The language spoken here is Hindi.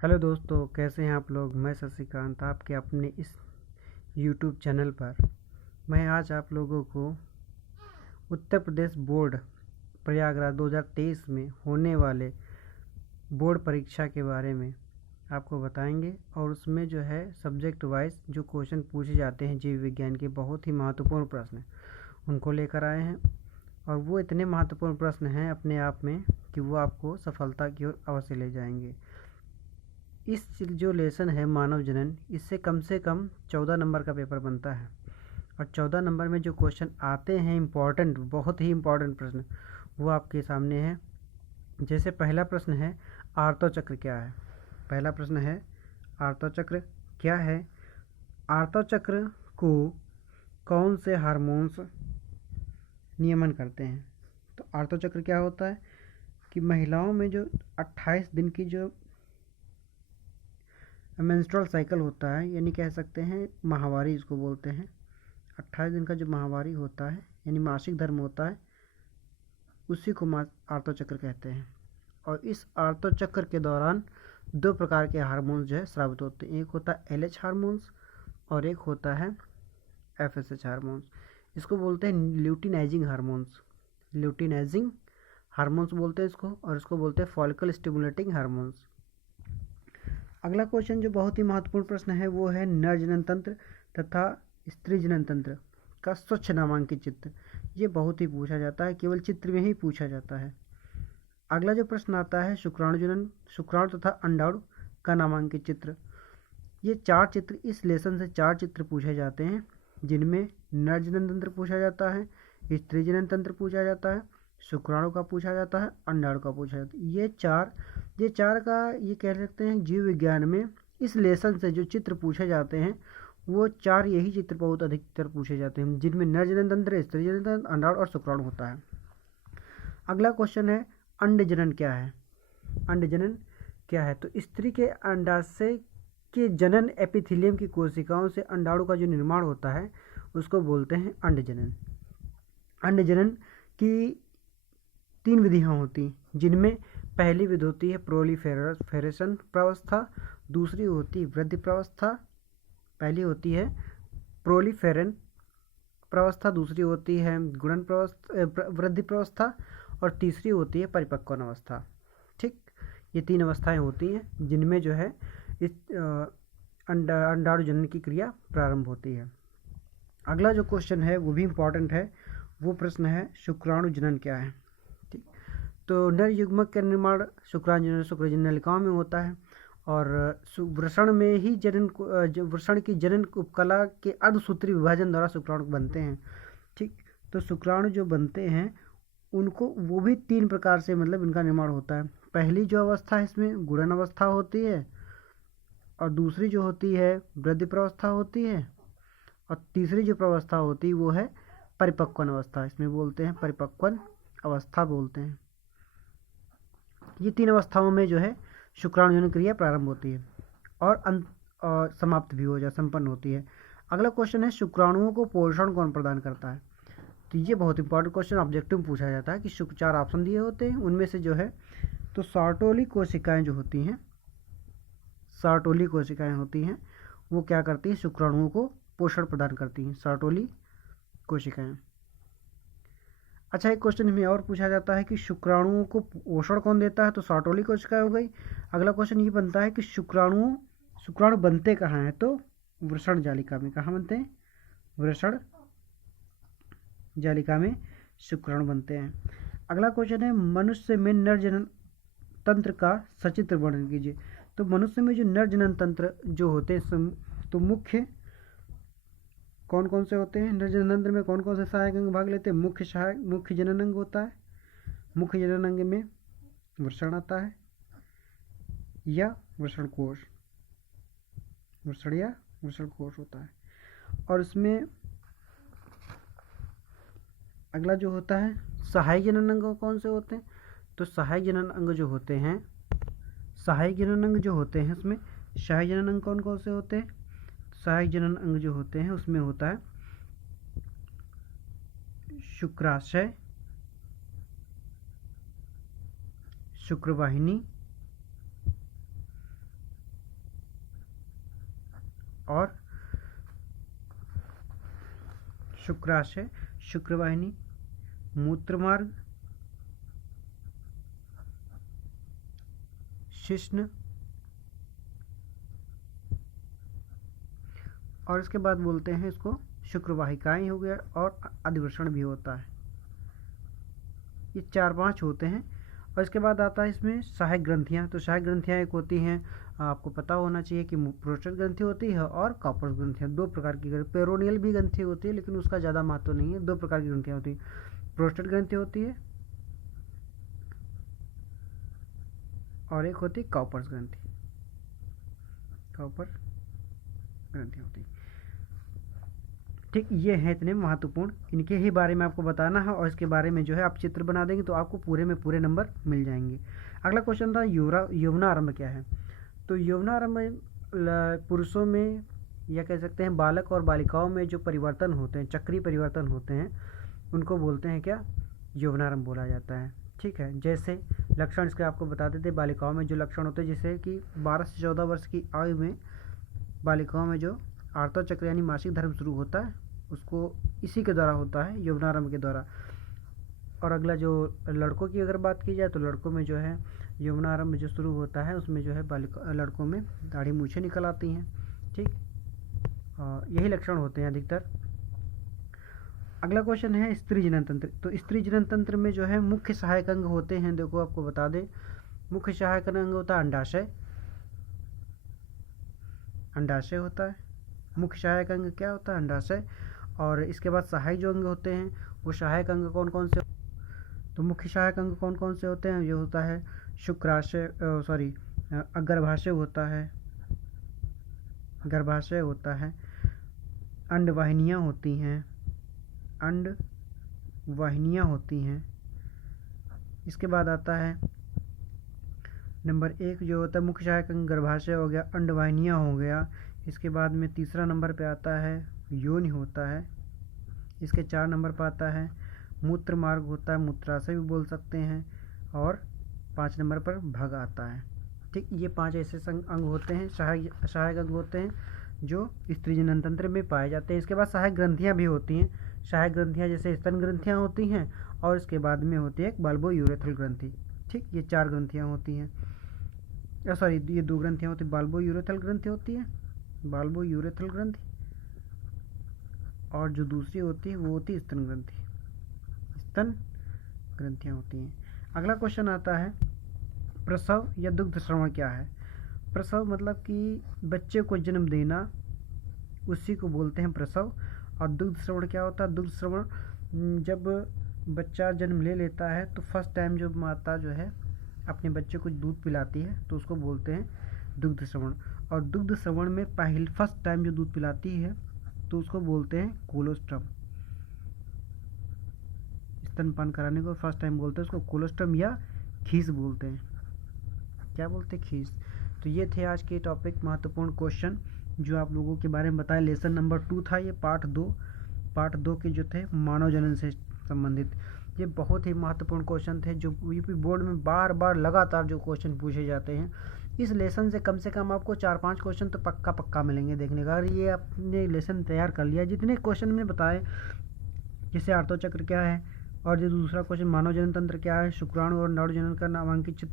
हेलो दोस्तों, कैसे हैं आप लोग। मैं शशिकांत आपके अपने इस यूट्यूब चैनल पर मैं आज आप लोगों को उत्तर प्रदेश बोर्ड प्रयागराज 2023 में होने वाले बोर्ड परीक्षा के बारे में आपको बताएंगे। और उसमें जो है सब्जेक्ट वाइज जो क्वेश्चन पूछे जाते हैं जीव विज्ञान के बहुत ही महत्वपूर्ण प्रश्न उनको लेकर आए हैं। और वो इतने महत्वपूर्ण प्रश्न हैं अपने आप में कि वो आपको सफलता की ओर अवश्य ले जाएंगे। इस जो लेसन है मानव जनन, इससे कम से कम 14 नंबर का पेपर बनता है। और 14 नंबर में जो क्वेश्चन आते हैं इम्पॉर्टेंट, बहुत ही इम्पॉर्टेंट प्रश्न, वो आपके सामने है। जैसे पहला प्रश्न है, आर्तोचक्र क्या है। पहला प्रश्न है, आर्तोचक्र क्या है। आर्तोचक्र को कौन से हार्मोन्स नियमन करते हैं। तो आर्तोचक्र क्या होता है कि महिलाओं में जो 28 दिन की जो मेंस्ट्रुअल साइकिल होता है, यानी कह सकते हैं माहवारी इसको बोलते हैं। 28 दिन का जो माहवारी होता है यानी मासिक धर्म होता है, उसी को आर्तोचक्र कहते हैं। और इस आर्तोचक्र के दौरान दो प्रकार के हार्मोन्स जो है स्रावित होते हैं। एक होता है LH हार्मोन्स और एक होता है FSH हार्मोन्स। इसको बोलते हैं ल्यूटिनाइजिंग हार्मोन्स। ल्यूटिनाइजिंग हार्मोन्स बोलते हैं इसको, और इसको बोलते हैं फॉलिकल स्टिमुलेटिंग हार्मोन्स। अगला क्वेश्चन जो बहुत ही महत्वपूर्ण प्रश्न है वो है नर जनन तंत्र तथा स्त्री जनन तंत्र का स्वच्छ नामांकित चित्र। ये बहुत ही पूछा जाता है, केवल चित्र में ही पूछा जाता है। अगला जो प्रश्न आता है शुक्राणु जनन, शुक्राणु तथा अंडाणु का नामांकित चित्र। ये चार चित्र, इस लेसन से चार चित्र पूछे जाते हैं, जिनमें नर जनन तंत्र पूछा जाता है, स्त्री जनन तंत्र पूछा जाता है, शुक्राणु का पूछा जाता है, अंडाणु का पूछा जाता है। ये चार का ये कह सकते हैं जीव विज्ञान में इस लेसन से जो चित्र पूछे जाते हैं वो चार यही चित्र बहुत अधिकतर पूछे जाते हैं, जिनमें नर जनन तंत्र, स्त्री जनन तंत्र, अंडाणु और शुक्राणु होता है। अगला क्वेश्चन है अंड जनन क्या है। अंड जनन क्या है, तो स्त्री के अंडाशय के जनन एपिथेलियम की कोशिकाओं से अंडाणु का जो निर्माण होता है उसको बोलते हैं अंड जनन। अंड जनन की 3 विधियाँ होती हैं, जिनमें पहली विधि होती है प्रोलिफेरेशन प्रावस्था, दूसरी होती है वृद्धि प्रावस्था। पहली होती है प्रोलिफेरन प्रावस्था, दूसरी होती है गुणन प्रावस्था वृद्धि प्रावस्था, और तीसरी होती है परिपक्वन अवस्था। ठीक, ये 3 अवस्थाएं होती हैं जिनमें जो है इस अंडाणु जनन की क्रिया प्रारंभ होती है। अगला जो क्वेश्चन है वो भी इम्पॉर्टेंट है। वो प्रश्न है शुक्राणु जनन क्या है। ठीक, तो नर युग्मक का निर्माण शुक्राणु नलिकाओं में होता है, और वृषण में ही वृषण की जनन उपकला के अर्धसूत्री विभाजन द्वारा शुक्राणु बनते हैं। ठीक, तो शुक्राणु जो बनते हैं उनको वो भी 3 प्रकार से मतलब इनका निर्माण होता है। पहली जो अवस्था है इसमें गुणन अवस्था होती है, और दूसरी जो होती है वृद्धि प्रावस्था होती है, और तीसरी जो प्रावस्था होती है वो है परिपक्वन अवस्था। इसमें बोलते हैं परिपक्वन अवस्था बोलते हैं। ये 3 अवस्थाओं में जो है शुक्राणु जनन क्रिया प्रारंभ होती है और समाप्त भी हो जाए, संपन्न होती है। अगला क्वेश्चन है शुक्राणुओं को पोषण कौन प्रदान करता है। तो ये बहुत इंपॉर्टेंट क्वेश्चन ऑब्जेक्टिव में पूछा जाता है कि 4 ऑप्शन दिए होते हैं, उनमें से जो है तो सार्टोली कोशिकाएं जो होती हैं, सार्टोली कोशिकाएं होती हैं वो क्या करती हैं, शुक्राणुओं को पोषण प्रदान करती हैं, सार्टोली कोशिकाएं। अच्छा, एक क्वेश्चन हमें और पूछा जाता है कि शुक्राणुओं को पोषण कौन देता है, तो सार्टोली कोशिकाएं हो गई। अगला क्वेश्चन ये बनता है कि शुक्राणु बनते कहाँ हैं, तो वृषण जालिका में। कहाँ बनते हैं, वृषण जालिका में शुक्राणु बनते हैं। अगला क्वेश्चन है मनुष्य में नर जनन तंत्र का सचित्र वर्णन कीजिए। तो मनुष्य में जो नर जनन तंत्र जो होते हैं तो मुख्य कौन कौन से होते हैं। नर जनन तंत्र में कौन कौन से सहायक अंग भाग लेते हैं। मुख्य जनन अंग होता है, मुख्य जनन अंग में वृषण आता है या वृषण कोश, वृषण या वृषण कोश होता है। और इसमें अगला जो होता है सहायक जनन अंग कौन से होते हैं। तो सहायक जनन अंग जो होते हैं, सहायक जनन अंग जो होते हैं उसमें सहायक जनन अंग कौन कौन से होते हैं। सहायक जनन अंग जो होते हैं उसमें होता है शुक्राशय, शुक्रवाहिनी, और शुक्राशय, शुक्रवाहिनी, मूत्रमार्ग, शिश्न, और इसके बाद बोलते हैं इसको शुक्रवाहिकाएं हो गया, और अधिवृषण भी होता है। ये 4-5 होते हैं। और इसके बाद आता है इसमें सहायक ग्रंथियां। तो सहायक ग्रंथियां एक होती हैं, आपको पता होना चाहिए कि प्रोस्टेट ग्रंथि होती है और कॉपर्स ग्रंथियां। 2 प्रकार की पेरोनियल भी ग्रंथि होती है, लेकिन उसका ज़्यादा महत्व नहीं है। 2 प्रकार की ग्रंथियां होती है, प्रोस्टेट ग्रंथि होती है और एक होती है कॉपर्स ग्रंथि, कॉपर ग्रंथि होती है। ठीक, ये है इतने महत्वपूर्ण, इनके ही बारे में आपको बताना है, और इसके बारे में जो है आप चित्र बना देंगे तो आपको पूरे में पूरे नंबर मिल जाएंगे। अगला क्वेश्चन था यौवनारंभ क्या है। तो यौवनारंभ पुरुषों में, या कह सकते हैं बालक और बालिकाओं में जो परिवर्तन होते हैं, चक्रीय परिवर्तन होते हैं, उनको बोलते हैं क्या, यौवनारंभ बोला जाता है। ठीक है, जैसे लक्षण इसके आपको बता देते, बालिकाओं में जो लक्षण होते हैं, जैसे कि 12 से 14 वर्ष की आयु में बालिकाओं में जो आर्तव यानी मासिक धर्म शुरू होता है, उसको इसी के द्वारा होता है, यौवनारंभ के द्वारा। और अगला जो लड़कों की अगर बात की जाए, तो लड़कों में जो है यौवनारंभ जो शुरू होता है, उसमें जो है लड़कों में दाढ़ी मूछें निकल आती हैं। ठीक, यही लक्षण होते हैं अधिकतर। अगला क्वेश्चन है स्त्री जनन तंत्र। तो स्त्री जनन तंत्र में जो है मुख्य सहायक अंग होते हैं, देखो आपको बता दें, मुख्य सहायक अंग होता है अंडाशय, अंडाशय होता है मुख्य सहायक अंग। क्या होता है, अंडाशय। और इसके बाद सहायक जो अंग होते हैं, वो सहायक अंग कौन कौन से, तो मुख्य सहायक अंग कौन कौन से होते हैं, ये होता है शुक्राशय, गर्भाशय होता है, गर्भाशय होता है, अंडवाहिनियाँ होती हैं, अंडवाहिनियाँ होती हैं। इसके बाद आता है नंबर 1 जो होता है मुख्य सहायक अंग, गर्भाशय हो गया, अंडवाहिनियाँ हो गया। इसके बाद में तीसरा नंबर पे आता है योनि होता है। इसके 4 नंबर पर आता है मूत्र मार्ग होता है, मूत्राशय भी बोल सकते हैं। और 5 नंबर पर भग आता है। ठीक, ये 5 ऐसे अंग होते हैं, सहायक अंग होते हैं, जो स्त्री जनन तंत्र में पाए जाते हैं। इसके बाद सहायक ग्रंथियाँ भी होती हैं। सहायक ग्रंथियाँ जैसे स्तन ग्रंथियाँ होती हैं, और इसके बाद में होती है एक बल्बो यूरेथ्रल ग्रंथि। ठीक, ये 4 ग्रंथियाँ होती हैं, ये 2 ग्रंथियाँ होती है, बल्बो यूरेथ्रल ग्रंथि होती है, बल्बो यूरेथ्रल ग्रंथि, और जो दूसरी होती है वो होती है स्तन ग्रंथि, स्तन ग्रंथियाँ होती हैं। अगला क्वेश्चन आता है प्रसव या दुग्ध श्रवण क्या है। प्रसव मतलब कि बच्चे को जन्म देना, उसी को बोलते हैं प्रसव। और दुग्ध श्रवण क्या होता है, दुग्ध श्रवण जब बच्चा जन्म ले लेता है, तो फर्स्ट टाइम जो माता जो है अपने बच्चे को दूध पिलाती है, तो उसको बोलते हैं दुग्ध श्रवण। और दुग्ध श्रवण में फर्स्ट टाइम जो दूध पिलाती है, तो उसको बोलते हैं कोलोस्ट्रम। स्तनपान कराने को फर्स्ट टाइम बोलते हैं उसको कोलोस्ट्रम, या खीस बोलते हैं। क्या बोलते हैं, खीस। तो ये थे आज के टॉपिक महत्वपूर्ण क्वेश्चन जो आप लोगों के बारे में बताया। लेसन नंबर 2 था ये, पार्ट 2 के जो थे मानव जनन से संबंधित। ये बहुत ही महत्वपूर्ण क्वेश्चन थे, जो यूपी बोर्ड में बार बार लगातार जो क्वेश्चन पूछे जाते हैं। इस लेसन से कम आपको 4-5 क्वेश्चन तो पक्का मिलेंगे देखने का। अगर ये आपने लेसन तैयार कर लिया, जितने क्वेश्चन में बताए, जैसे आर्तव चक्र क्या है, और जो दूसरा क्वेश्चन मानव जनन तंत्र क्या है, शुक्राणु और नर जनन का नामांकित चित्र